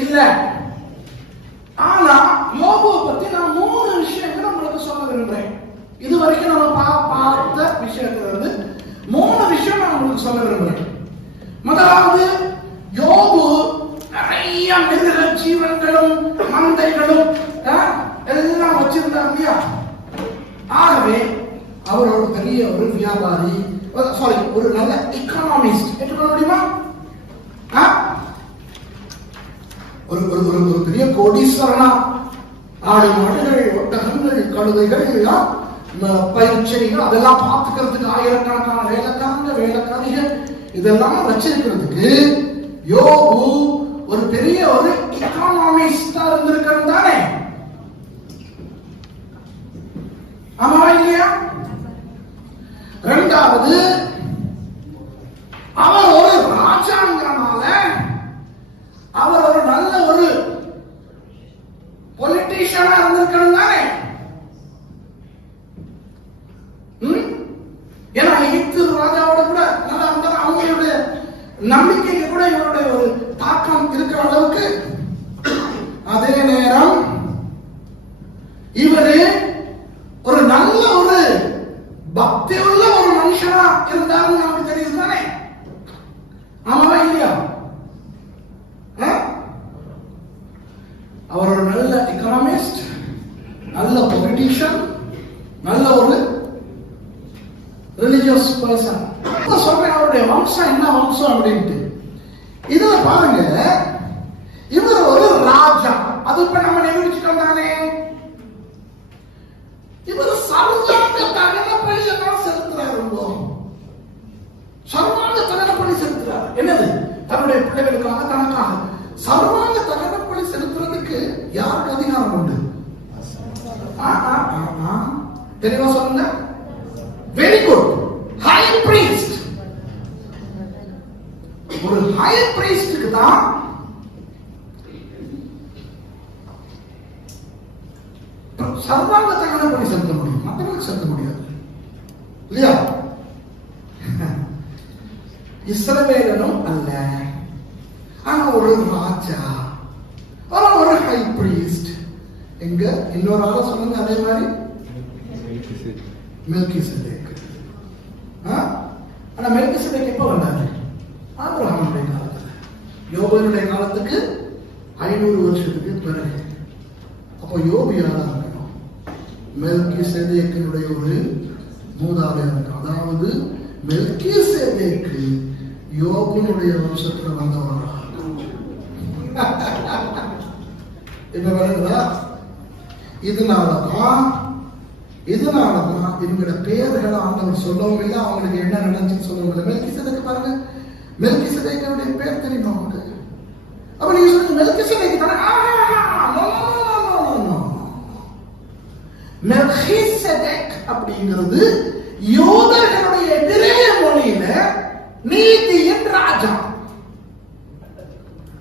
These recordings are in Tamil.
இல்ல. ஆனா யோபுவை பத்தி நான் 3 விஷயங்கள் உங்களுக்கு சொல்ல விரும்புறேன். இதுவரைக்கும் நம்ம பார்த்த விஷயத்துல 3 விஷயம் நான் உங்களுக்கு சொல்ல விரும்புறேன். முதலாவது, யோபு நிறைய மிருக ஜீவன்களும் மந்தைகளும் எல்லாம் வச்சிருந்தார் இல்லையா? ஆகவே அவர் ஒரு பெரிய ஒரு வியாபாரி, ஒரு நல்ல எக்கனாமிஸ்ட் ஏற்றுக்கொள்ள முடியுமா? ஒரு பெரிய கோடீஸ்வரனா, ஆடு மாடுகள் ஒட்டகங்கள் கழுதைகள் எல்லாம் பயிர் செடிகள் அதெல்லாம் பார்த்துக்கிறதுக்கு ஆயிரக்கணக்கான வேலைக்காரிகள் இதெல்லாம் வச்சிருக்கிறதுக்கு யோபு ஒரு பெரிய ஒரு எக்கனாமிஸ்டா இருந்திருக்கிறது தானே? ஆமாவா இல்லையா? இரண்டாவது, அவர் ஒரு ராஜாங்கிறனால அவர் ஒரு நல்ல ஒரு பொலிட்டீஷியனா இருந்திருக்கணும் தானே? ஏன்னா எகிப்து ராஜாவோட கூட நல்லா இருந்தாலும் அவங்களுடைய நம்பிக்கைக்கு கூட இவருடைய ஒரு தாக்கம் இருக்கிற அளவுக்கு. அதே நேரம் இவரு ஒரு நல்ல ஒரு பக்தி உள்ள ஒரு மனுஷனா இருந்தாலும் நமக்கு தெரியுது தானே? ஆமாவா இல்லையா? அவர் ஒரு நல்ல எக்கனாமிஸ்ட், நல்ல பொலிட்டீஷியன், நல்ல ஒரு ரிலிஜியஸ் பர்சன். சொல்றேன் அவருடைய வம்சம் என்ன வம்சம் அப்படின்ட்டு. இதுல பாருங்க, இவர் ஒரு ராஜா. அது இப்ப நம்ம நிரூபிச்சுட்டோம் தானே? இவர் சர்வாங்க தகனப்படி எல்லாம் செலுத்துறாரு. சர்வாங்க தகனப்படி செலுத்துறாரு. என்னது? தன்னுடைய பிள்ளைகளுக்காக, தனக்காக சர்வாங்க தகனப்படி செலுத்துறதுக்கு யாருக்கு அதிகாரம் உண்டு? தெளிவா சொல்லுங்க. Very good. High priest. ஒரு ஹை பிரீஸ்டுக்கு தான் சர்வாங்க தகனப்படி செலுத்த முடியும், மற்றவங்களுக்கு செலுத்த முடியாது இல்லையா? இஸ்ரவேலனும் அல்ல, ஆனா ஒரு ராஜா, ஒரு ஹை பிரீஸ்ட். எங்க இன்னொரு ஆள சொல்லுங்க அதே மாதிரி, மெல்கிசேதேக். ஆனா மெல்கிசேதேக் எப்ப வந்தாரு? ஆபிரகாமுடைய காலத்துல. யோபுடைய காலத்துக்கு 500 வருஷத்துக்கு பிறகு. அப்போ யோபு யாரா இருக்கணும்? மெல்கிசேதேக்கினுடைய ஒரு மூதாதையா இருக்கும். அதாவது மெல்கிசேதேக்கு யோபுனுடைய வம்சத்துல வந்தவரா. இப்ப வருகிறா. இதனாலதான் இவங்களோட பேர்களை ஆண்டவர் சொல்லவும் இல்லை, அவங்களுக்கு என்ன நடந்துச்சுன்னு சொல்லவும் இல்லை. மெல்கிசேதேக்கு பாருங்க, மெல்கிசேதேக்குடைய பேர் தெரியுமா உங்களுக்கு? அப்ப நீங்க சொல்லுங்க மெல்கிசேதேக்கு மெல்கிசேதேக் அப்படிங்கிறது யூதர்களுடைய எபிரேய மொழியில நீதியின் ராஜா.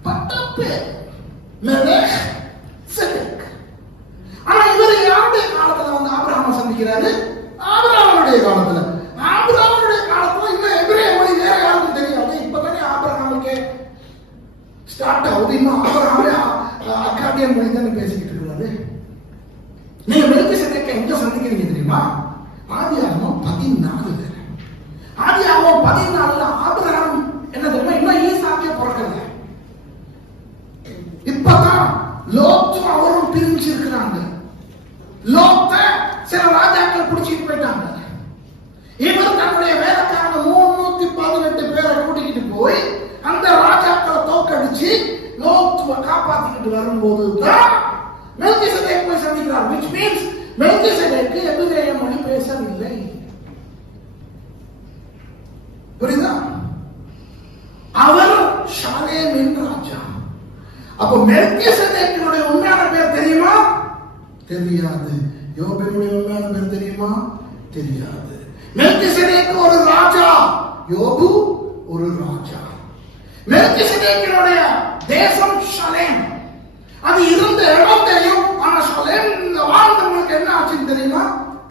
பட்டப்பே மெலெக் செதேக். ஆனா இவர் யாருடைய காலத்துல வந்து ஆபிரகாமை சந்திக்கிறாரு? ஆபிரகாமுடைய காலத்துல. ஆபிரகாமுடைய காலத்துல இன்னும் எபிரேய மொழி வேற யாருக்கும் தெரியாது. இப்பதானே ஆபிரகாமுக்கே ஸ்டார்ட் ஆகுது. இன்னும் ஆபிரகாமே அக்காடியன் மொழி தானே பேசிக்கிட்டு இருக்கிறாரு. நீங்க மெல்கிசேதேக்கை எங்க சந்திக்கிறீங்க தெரியுமா? ஆதியாகமம் 14. ஆதியாகமம் 14 ஆபிரகாம் என்ன தெரியுமா? இன்னும் ஈசாக்கே பிறக்கல. இப்பதான் லோத்தும் அவரும் பிரிஞ்சு இருக்கிறாங்க. லோத்த சில ராஜாக்கள் பிடிச்சிட்டு போயிட்டாங்க. இவர் தன்னுடைய வேலைக்காரங்க 318 பேரை கூட்டிக்கிட்டு போய் அந்த ராஜாக்களை தோக்கடிச்சு லோத்துவை காப்பாத்திக்கிட்டு வரும்போது தான் மெல்கிசேதேக் போய் சந்திக்கிறார். which means மெல்கிசேதேக்கு எபிரேய மொழி பேசவில்லை. புரியுதா? அவர் ஷாலேமின் ராஜா. அப்ப மெல்கிசேதேக்கினுடைய உண்மையான பேர் தெரியுமா? தெரியாது. யோபுடைய உண்மையான பேர் தெரியுமா? தெரியாது. மெல்கிசேதேக்கு ஒரு ராஜா, யோபு ஒரு ராஜா. மெல்கிசேதேக்கினுடைய தேசம் ஷலேம். அது இருந்த இடம் தெரியும், ஆனா ஷலேம் வாழ்ந்தவங்களுக்கு என்ன ஆச்சுன்னு தெரியுமா?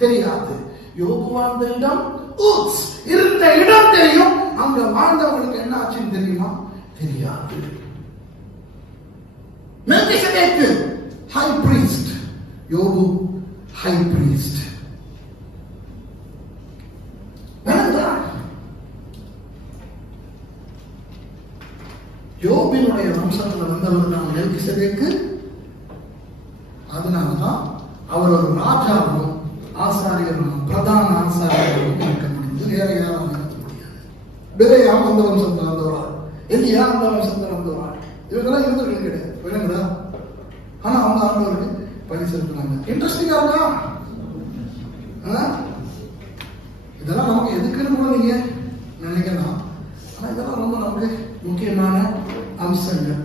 தெரியாது. யோபு வாழ்ந்த இடம் ஊத்ஸ், இருந்த இடம் தெரியும், அங்க வாழ்ந்தவங்களுக்கு என்ன ஆச்சுன்னு தெரியுமா? தெரியாது. மெல்கிசேதேக்கு ஹை பிரீஸ்ட், யோபு ஹை பிரீஸ்ட். யோபினுடைய வம்சத்துல வந்தவர் தான் மெல்கிசேதேக்கு. அதனாலதான் அவர் ஒரு ராஜாவும் ஆசாரியரும் பிரதான ஆசாரியரும் இருக்க முடியுது. வேற யாரும் இருக்க முடியாது. பிலேயாம் அந்த வம்சத்துல வந்தவரா, எலியா அந்த வம்சத்துல வந்தவரா, இவங்கெல்லாம் யூதர்கள் கிடையாது. விளங்குதா? ஆனா அவங்க ஆண்டவருக்கு பணி செலுத்தினாங்க. இன்ட்ரெஸ்டிங்கா இருக்கா? இதெல்லாம் நமக்கு எதுக்குன்னு கூட நீங்க நினைக்கலாம். ஆனா இதெல்லாம் ரொம்ப நமக்கு முக்கியமான அம்சங்கள்.